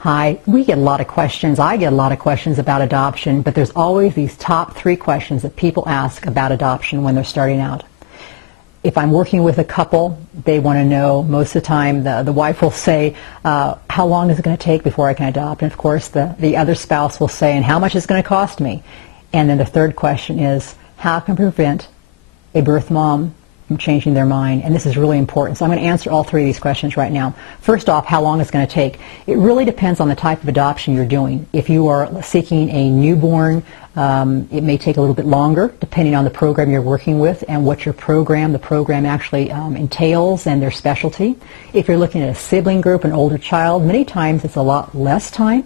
Hi, we get a lot of questions. I get a lot of questions about adoption, but there's always these top 3 questions that people ask about adoption when they're starting out. If I'm working with a couple, they want to know, most of the time, the wife will say, how long is it going to take before I can adopt? And of course, the other spouse will say, and how much is it going to cost me? And then the third question is, how can I prevent a birth mom from changing their mind? And this is really important. So I'm going to answer all 3 of these questions right now. First off, how long it's going to take. It really depends on the type of adoption you're doing. If you are seeking a newborn, it may take a little bit longer depending on the program you're working with and what the program actually entails and their specialty. If you're looking at a sibling group, an older child, many times it's a lot less time.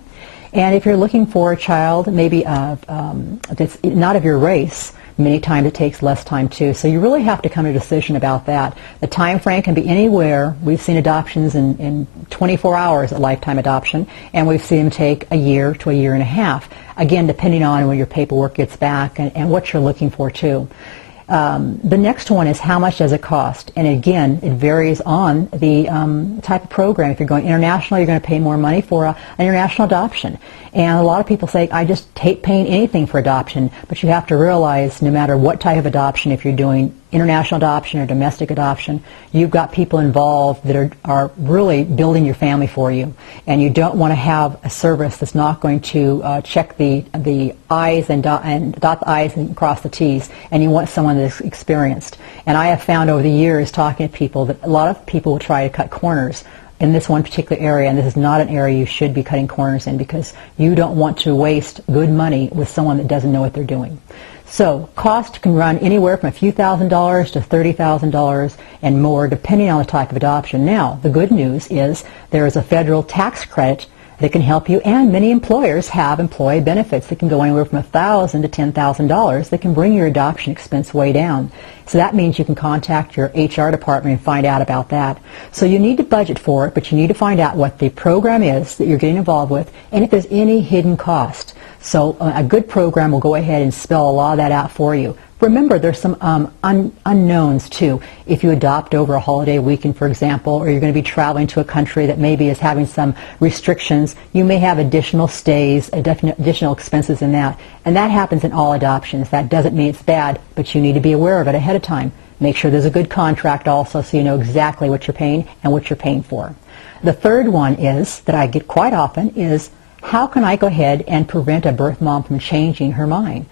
And if you're looking for a child maybe that's not of your race, many times it takes less time too. So you really have to come to a decision about that. The time frame can be anywhere. We've seen adoptions in 24 hours at Lifetime Adoption, and we've seen them take a year to a year and a half. Again, depending on when your paperwork gets back and what you're looking for too. The next one is how much does it cost? And again, it varies on the type of program. If you're going international, you're going to pay more money for an international adoption. And a lot of people say, I just hate paying anything for adoption. But you have to realize no matter what type of adoption, if you're doing international adoption or domestic adoption, you've got people involved that are really building your family for you. And you don't want to have a service that's not going to check the I's and dot the I's and cross the T's. And you want someone that's experienced. And I have found over the years talking to people that a lot of people will try to cut corners in this one particular area, and this is not an area you should be cutting corners in because you don't want to waste good money with someone that doesn't know what they're doing. So cost can run anywhere from a few $1,000s to $30,000 and more depending on the type of adoption. Now, the good news is there is a federal tax credit that can help you, and many employers have employee benefits that can go anywhere from $1,000 to $10,000 that can bring your adoption expense way down. So that means you can contact your HR department and find out about that. So you need to budget for it, but you need to find out what the program is that you're getting involved with and if there's any hidden cost. So a good program will go ahead and spell a lot of that out for you. Remember, there's some unknowns too. If you adopt over a holiday weekend, for example, or you're going to be traveling to a country that maybe is having some restrictions, you may have additional stays, additional expenses in that. And that happens in all adoptions. That doesn't mean it's bad, but you need to be aware of it ahead of time. Make sure there's a good contract also so you know exactly what you're paying and what you're paying for. The third one is, that I get quite often, is how can I go ahead and prevent a birth mom from changing her mind?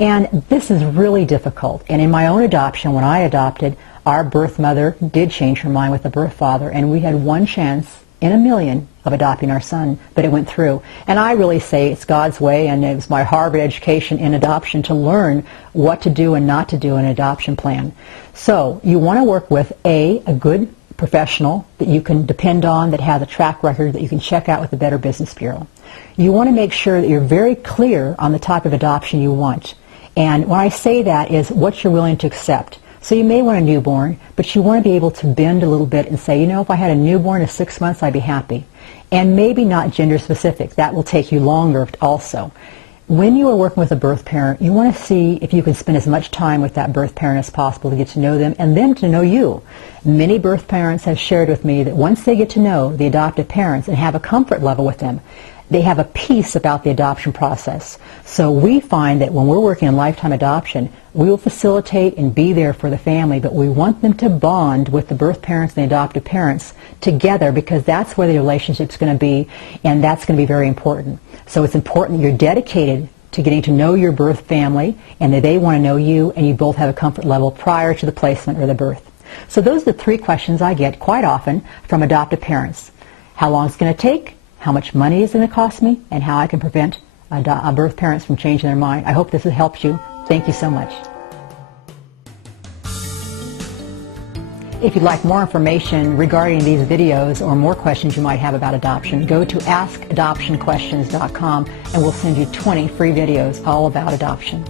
And this is really difficult. And in my own adoption, when I adopted, our birth mother did change her mind with the birth father, and we had one chance in a million of adopting our son, but it went through. And I really say it's God's way, and it was my Harvard education in adoption to learn what to do and not to do in an adoption plan. So you want to work with a good professional that you can depend on, that has a track record that you can check out with the Better Business Bureau. You want to make sure that you're very clear on the type of adoption you want. And when I say that is what you're willing to accept. So you may want a newborn, but you want to be able to bend a little bit and say, you know, if I had a newborn at 6 months, I'd be happy. And maybe not gender specific. That will take you longer also. When you are working with a birth parent, you want to see if you can spend as much time with that birth parent as possible to get to know them and them to know you. Many birth parents have shared with me that once they get to know the adoptive parents and have a comfort level with them, they have a peace about the adoption process. So we find that when we're working in lifetime adoption, we will facilitate and be there for the family, but we want them to bond with the birth parents and the adoptive parents together because that's where the relationship's going to be, and that's going to be very important. So it's important that you're dedicated to getting to know your birth family and that they want to know you, and you both have a comfort level prior to the placement or the birth. So those are the 3 questions I get quite often from adoptive parents. How long it's going to take, how much money is going to cost me, and how I can prevent birth parents from changing their mind. I hope this has helped you. Thank you so much. If you'd like more information regarding these videos or more questions you might have about adoption, go to AskAdoptionQuestions.com and we'll send you 20 free videos all about adoption.